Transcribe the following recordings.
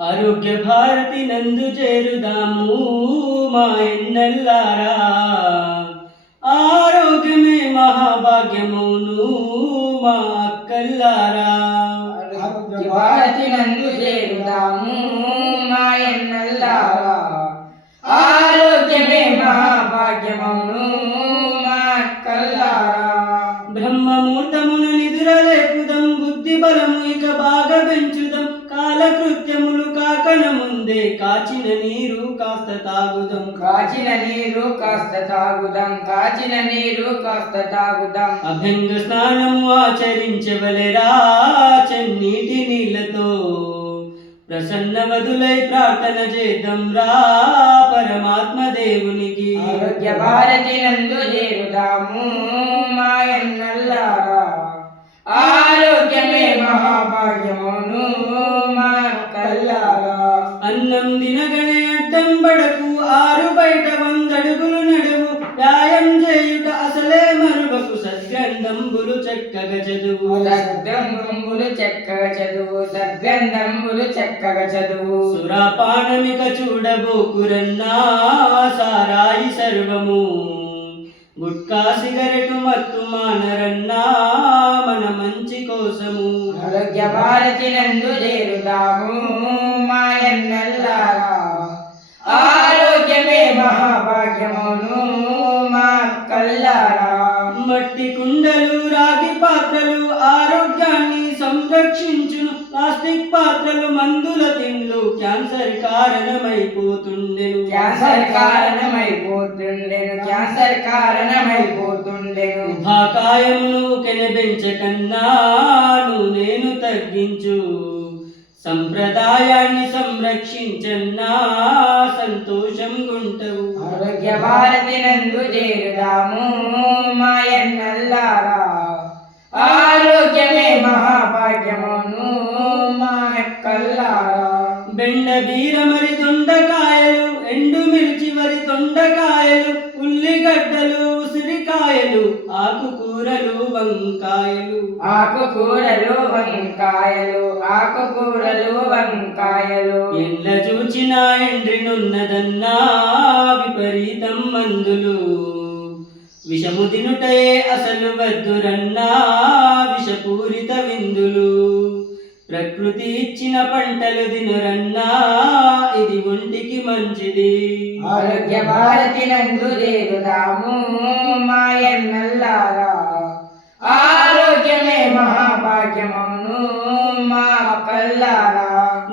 ఆరోగ్య భారతి నందు చేరుదాము మా ఎన్నెల్లారా. ఆరోగ్యమే మహాభాగ్యమును మా అక్కల్లారా. భారతి నందు చేరుదాము మాయన్నల్లారా ఆరోగ్యమే మహాభాగ్యమౌను కాచిన నీరు కాస్త తాగుదాం. కాచిన నీరు కాస్త తాగుదాం కాచిన నీరు కాస్త తాగుదాం. అభ్యంగ స్నానము ఆచరించవలెరా చెన్నీటి నీళ్ళతో. ప్రసన్న వదులై ప్రార్థన చేద్దాం రా పరమాత్మ దేవునికి. ఆరోగ్య భారతి నందు చేరుదాము మాయన్నల్లారా సద్గ్రంథంబులు చక్కగా చదువు. సద్గంధంబులు చక్కగా చదువు సద్గంధంబులు చక్కగా చదువు. సురాపానమిక చూడబోకురన్నా సారాయి సర్వము. గుట్కా సిగరెటు మత్తు మానరన్నా మన మంచి కోసము. ఆరోగ్య భారతి నందు చేరుదాము మాయన్నల్లారా ఆరోగ్యమే మహాభాగ్యమును. మట్టి కుండలు రాగి పాత్రలు ఆరోగ్యాన్ని సంరక్షించును. ప్లాస్టిక్ పాత్రలు మందుల తిండ్లు క్యాన్సర్ కారణమైపోతుండెను. క్యాన్సర్ కారణమైపోతుండెను క్యాన్సర్ కారణమైపోతుండెను. ఉభాకాయమును కెనబెంచకన్నా నేను తగ్గించు. సంప్రదాయాన్ని సంరక్షించన్నా సంతోషం గుంటవు. ఆరోగ్య భారతి నందు చేరుదాము మాయన్నల్లారా. ఆరోగ్యమే మహాభాగ్యమును మా కల్లారా బెండ బీర మరి దొండకాయలు ఎండు మిర్చి వరి దొండకాయలు ఉల్లిగడ్డలు ఉసిరికాయలు ఆకుకూరలు వంకాయలు. ఆకుకూరలు వంకాయలు ఆకుకూరలు వంకాయలు. ఎండ్ల చూచిన ఎండ్రినున్నదన్నా విపరీతం మందులు. విషము తినుటయే అసలు వద్దురన్నా విషపూరిత విందులు. ప్రకృతి ఇచ్చిన పంటలు తినురన్నా ఇది ఒంటికి మంచిది. ఆరోగ్య భారతి నందు చేరుదాము మాయన్నల్లారా ఆరోగ్యమే మహాభాగ్యమును మా కల్లారా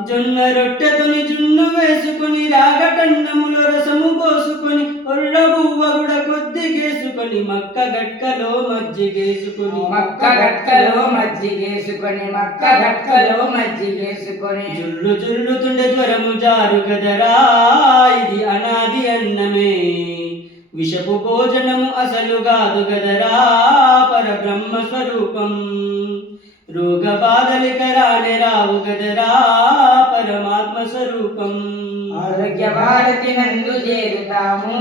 జొన్న రొట్టెతోని జున్ను వేసుకొని రాగటన్నములో రసము పోసుకొని కొర్ర బువ్వ కూడా కొద్దిగేసుకొని మక్క గట్కలో మజ్జిగేసుకొని మక్క గట్కలో మజ్జిగేసుకొని మక్క గట్కలో మజ్జిగేసుకొని జుల్లు జుల్లుతుండే జ్వరము జారు కదరా. విషపు భోజనము అసలు కాదు గదరా పరబ్రహ్మ స్వరూపం. రోగ బాధలిక రాని రావు గదరా పరమాత్మ స్వరూపం. ఆరోగ్య భారతి నందు చేరుతాము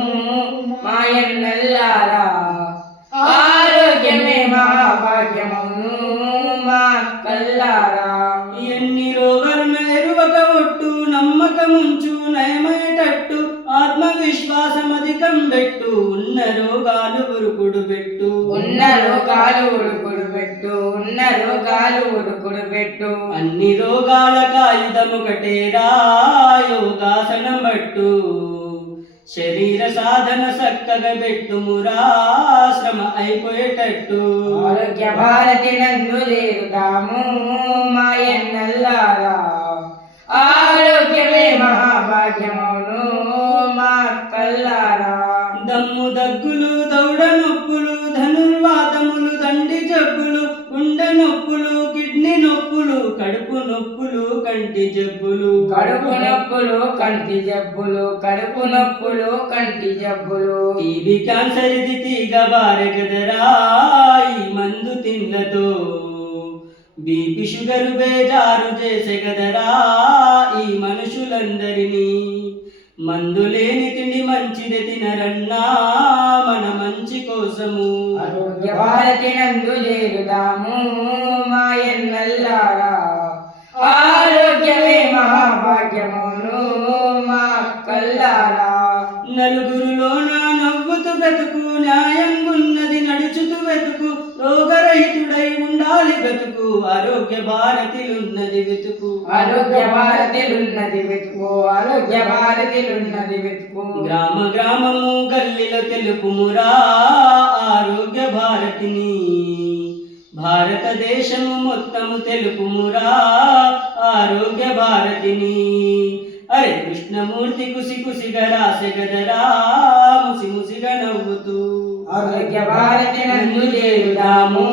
మాయన్నల్లారా. ఆరోగ్యమే పెట్టు ఉన్న రోగాలు ఉరుకుడు పెట్టు. ఉన్న రోగాలు ఉడుకుడు పెట్టు ఉన్న రోగాలు ఉడుకుడు పెట్టు. అన్ని రోగాల కాయుధమొకటేరా యోగాసనం పట్టు శరీర సాధన చక్కగా పెట్టుమురా శ్రమ అయిపోయేటట్టు. ఆరోగ్య భారతి నందు చేరుతాము మాయన్నల్లారా నొప్పులు కిడ్నీ నొప్పులు కడుపు నొప్పులు కంటి జబ్బులు. కడుపు నొప్పులు కంటి జబ్బులు కడుపు నొప్పులు కంటి జబ్బులు. టీబీ క్యాన్సర్ ఇది తీగ బారెగదరా ఈ మందు తిండ్లతో. బీపీ షుగర్ బేజారు చేసే గదరా ఈ మనుషులందరినీ. మందు లేని తిండి మంచిది తినరన్నా మన మంచి కోసము. భారతినందు చేరుదాము మాయన్నల్లారా. ఆరోగ్యమే మహాభాగ్యమును మా కల్లారా నలుగురిలో నా నవ్వుతూ బ్రతుకు న్యాయం ఉన్నది నడుచుతు వెతుకు రోగరహితుడై ఉండాలి వెతుకు ఆరోగ్య భారతి ఉన్నది వెతుకు. ఆరోగ్య భారతి ఉన్నది వెతుకు. ఆరోగ్య భారతి ఉన్నది వెతుకు. గ్రామ గ్రామము గల్లిల తెలుపుమురా ఆరోగ్య భారతిని. భారతదేశము మొత్తము తెలుపుమురా ఆరోగ్య భారతిని. అరే కృష్ణమూర్తి కుసి కుసిగా రాసెగదరా ముసి ముసిగా ఆరోగ్య భారతి నందు చేరుదాము